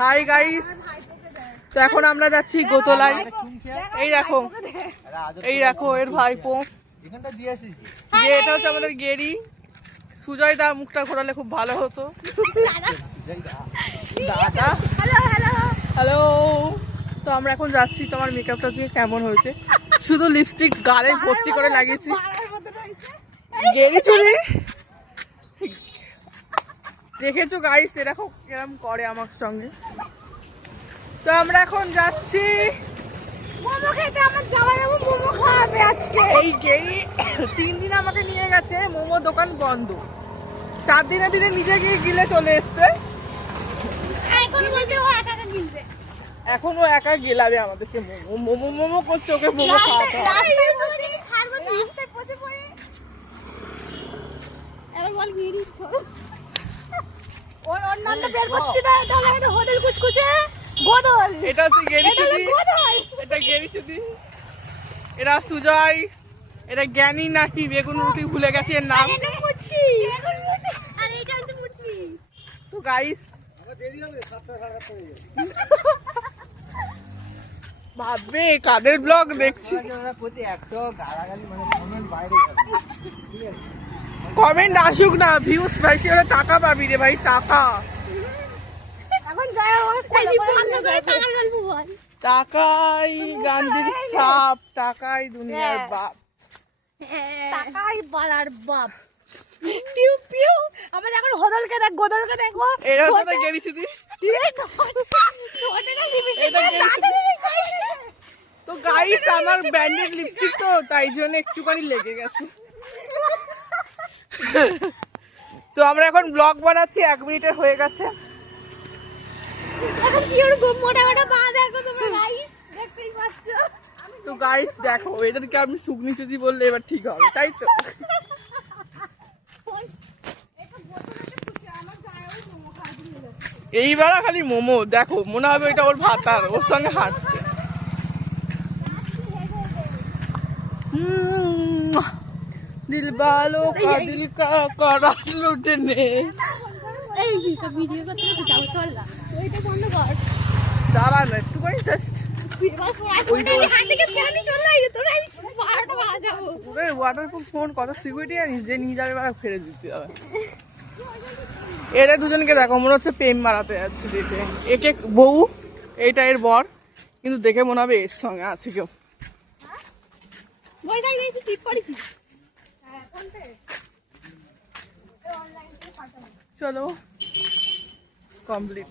Hi guys, তো এখন আমরা যাচ্ছি গোতলায়। এই দেখো এর ভাইপো, এটা হচ্ছে আমাদের গেরি। সুজয় দা মুখটা ঘোরালে খুব ভালো হতো। দাদা হ্যালো। তো আমরা এখন যাচ্ছি। তোমার মেকআপটা যে কেমন হয়েছে, শুধু লিপস্টিক গালে ভর্তি করে লাগিয়েছি। গেরি চুরি দেখেছো গাইস, এরকম কিরম করে আমার সঙ্গে। তো আমরা এখন যাচ্ছি মোমো খেতে। আমার জামাইবাবু মোমো খাওয়াবে আজকে। এই গেরি 3 দিন আমাকে নিয়ে গেছে, মোমো দোকান বন্ধ। 4 দিনে দিনে নিজে গিয়ে গিলে চলে এসছে। এখন ও একা গেলাবে আমাদেরকে মোমো মোমো করছে, ওকে মোমো খাওয়াতে হবে। এটা হচ্ছে গেরিচুদি, এটা গেরিচুদি, এটা সুজয়, এটা জ্ঞানী নাকি বেগুন রুটি ভুলে গেছি এর নাম। তো গাইস ভাববে কাদের ব্লগ দেখছি। কমেন্ট আসুক না, ভিউজ বেশি হলে টাকা পাবি রে ভাই, টাকা। টাকাই গান্ধীর ছাপ, টাকাই দুনিয়ার বাপ, টাকাই বাড়ার বাপ। পিউ পিউ। আমাদের এখন হদলকে দেখ, গোদলকে দেখো। এটা তো গেরিচুদি। তো গাইস আমার ব্র্যান্ডেড লিপস্টিক তো, তাই জন্য একটুখানি লেগে গেছে। তো আমরা এখন ব্লগ বানাচ্ছি, 1 মিনিটের হয়ে গেছে। এখন পিওর মোটা মোটা পা দেখো তোমরা গাইস, দেখতেই পাচ্ছো। তো গাইস দেখো, এদেরকে আমি সুগনি চুদি বললে এবার ঠিক হবে, তাই তো? এইবার খালি মোমো দেখো, মনে হবে এটা ওর ভাতার, ওর সঙ্গে হাঁটছে। দিল বালো কা দিল কা করা লুটে নে। এই ভিডিও করতে যাও, চল না ওইটা বন্ধ কর। দাঁড়া না একটুখানি, জাস্ট ওয়াটারপ্রুফ ফোন কত সিকিউরিটি জানিস, যে নিয়ে যাবে বা ফেরত দিতে হবে। এরা দুজনকে দেখো, মনে হচ্ছে প্রেম মারাতে যাচ্ছে দেখে। একে বউ, এইটা এর বর, কিন্তু দেখে মনে হবে এর সঙ্গে আছে কেউ। চলো কমপ্লিট।